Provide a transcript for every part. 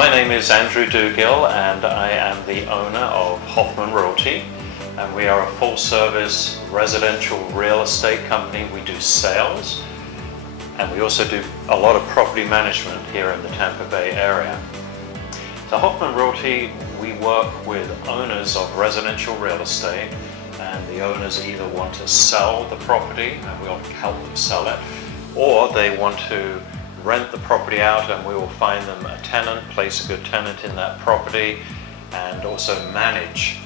my name is Andrew Dougill and I am the owner of Hoffman Realty, and we are a full-service residential real estate company. We do sales and we also do a lot of property management here in the Tampa Bay area. So Hoffman Realty, we work with owners of residential real estate, and the owners either want to sell the property and we'll help them sell it, or they want to rent the property out and we will find them a tenant, place a good tenant in that property, and also manage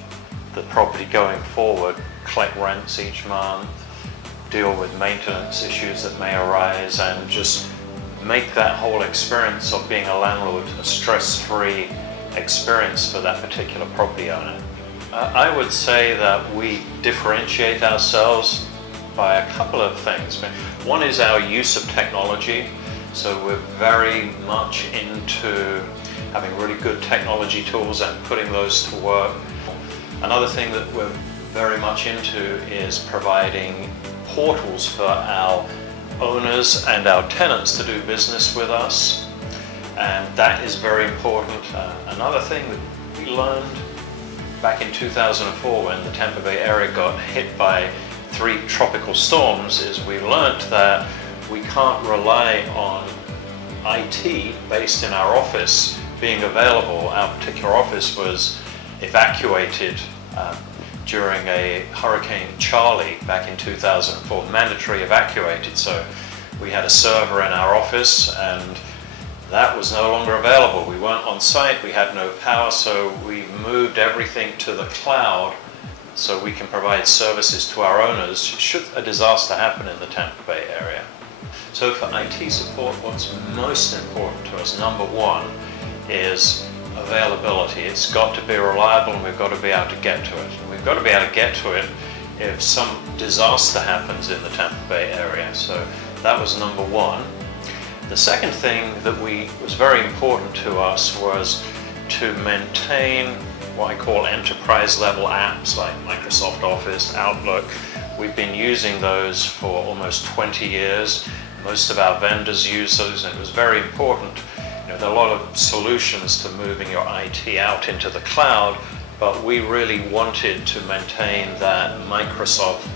the property going forward, collect rents each month, deal with maintenance issues that may arise, and just make that whole experience of being a landlord a stress-free experience for that particular property owner. I would say that we differentiate ourselves by a couple of things. One is our use of technology. So we're very much into having really good technology tools and putting those to work. Another thing that we're very much into is providing portals for our owners and our tenants to do business with us, and that is very important. Another thing that we learned back in 2004 when the Tampa Bay area got hit by 3 tropical storms is we learned that we can't rely on IT based in our office being available. Our particular office was evacuated during a Hurricane Charlie back in 2004, mandatory evacuated. So we had a server in our office and that was no longer available. We weren't on site, we had no power, so we moved everything to the cloud so we can provide services to our owners should a disaster happen in the Tampa Bay area. So for IT support, what's most important to us, number one, is availability. It's got to be reliable and we've got to be able to get to it. And we've got to be able to get to it if some disaster happens in the Tampa Bay area. So that was number one. The second thing that was very important to us was to maintain what I call enterprise level apps like Microsoft Office, Outlook. We've been using those for almost 20 years. Most of our vendors use those, and it was very important. There are a lot of solutions to moving your IT out into the cloud, but we really wanted to maintain that Microsoft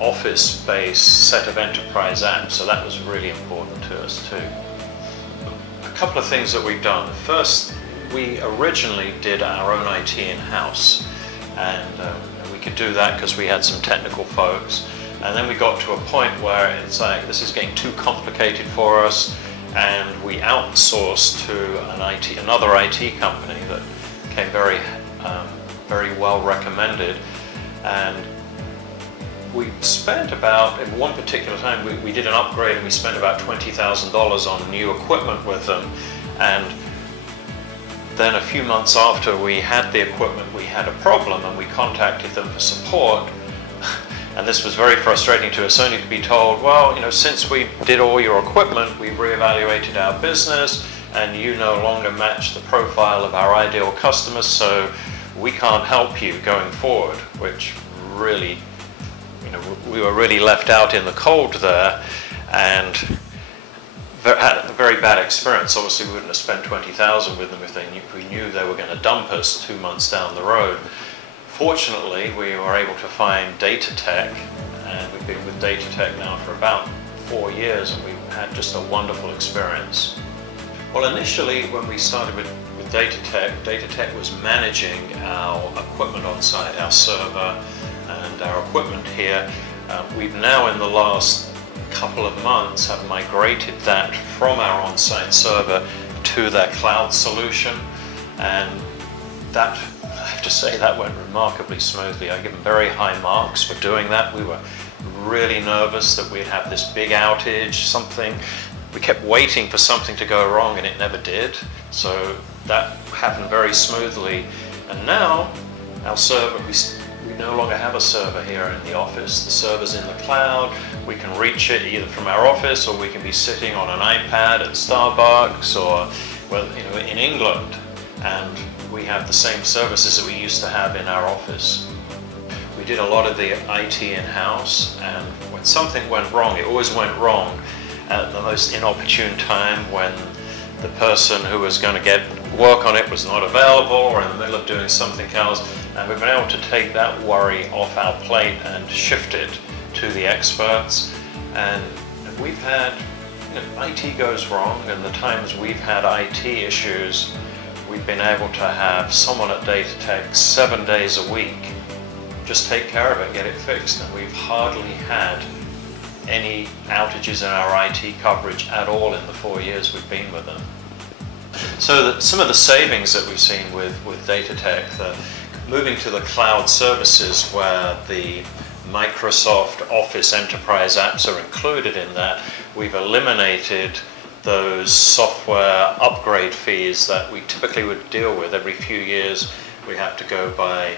Office-based set of enterprise apps, so that was really important to us too. A couple of things that we've done. First, we originally did our own IT in-house, and we could do that because we had some technical folks. And then we got to a point where it's like, this is getting too complicated for us, and we outsourced to another IT company that came very well recommended. And we spent about, at one particular time, we did an upgrade and we spent about $20,000 on new equipment with them. And then a few months after we had the equipment, we had a problem and we contacted them for support. And this was very frustrating to us, only to be told, well, since we did all your equipment, we've reevaluated our business and you no longer match the profile of our ideal customers, so we can't help you going forward, which really, we were really left out in the cold there and had a very bad experience. Obviously, we wouldn't have spent $20,000 with them if we knew they were going to dump us 2 months down the road. Fortunately, we were able to find DataTech, and we've been with DataTech now for about 4 years, and we've had just a wonderful experience. Well, initially when we started with DataTech was managing our equipment on site, our server and our equipment here. We've now in the last couple of months have migrated that from our on-site server to their cloud solution, and that, I have to say, that went remarkably smoothly. I give them very high marks for doing that. We were really nervous that we'd have this big outage, something. We kept waiting for something to go wrong and it never did. So that happened very smoothly. And now our server, we no longer have a server here in the office. The server's in the cloud. We can reach it either from our office or we can be sitting on an iPad at Starbucks or, well, in England. And we have the same services that we used to have in our office. We did a lot of the IT in-house, and when something went wrong, it always went wrong at the most inopportune time when the person who was going to get work on it was not available or in the middle of doing something else, and we've been able to take that worry off our plate and shift it to the experts. And we've had, IT goes wrong, and the times we've had IT issues, we've been able to have someone at DataTech 7 days a week just take care of it, get it fixed, and we've hardly had any outages in our IT coverage at all in the 4 years we've been with them. So some of the savings that we've seen with DataTech, moving to the cloud services where the Microsoft Office enterprise apps are included in that, we've eliminated those software upgrade fees that we typically would deal with. Every few years we have to go buy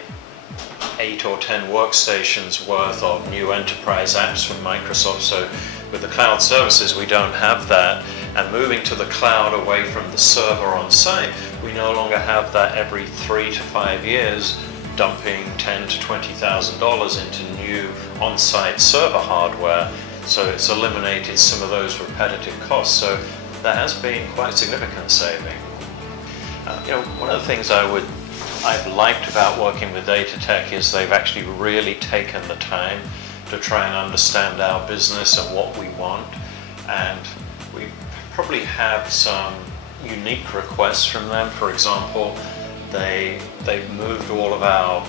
8 or 10 workstations worth of new enterprise apps from Microsoft. So with the cloud services we don't have that, and moving to the cloud away from the server on site, we no longer have that every 3 to 5 years dumping $10,000 to $20,000 into new on-site server hardware. So it's eliminated some of those repetitive costs. So that has been quite significant saving. One of the things I've liked about working with DataTech is they've actually really taken the time to try and understand our business and what we want. And we probably have some unique requests from them. For example, they've moved all of our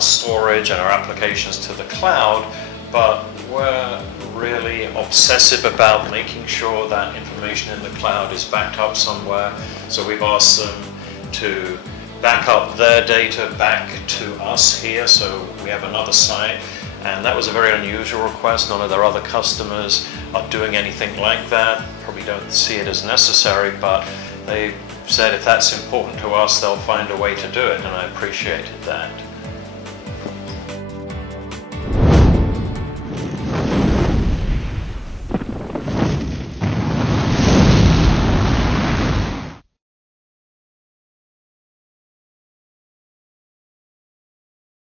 storage and our applications to the cloud, but we're really obsessive about making sure that information in the cloud is backed up somewhere. So we've asked them to back up their data back to us here, so we have another site, and that was a very unusual request. None of their other customers are doing anything like that, probably don't see it as necessary, but they said if that's important to us, they'll find a way to do it, and I appreciated that.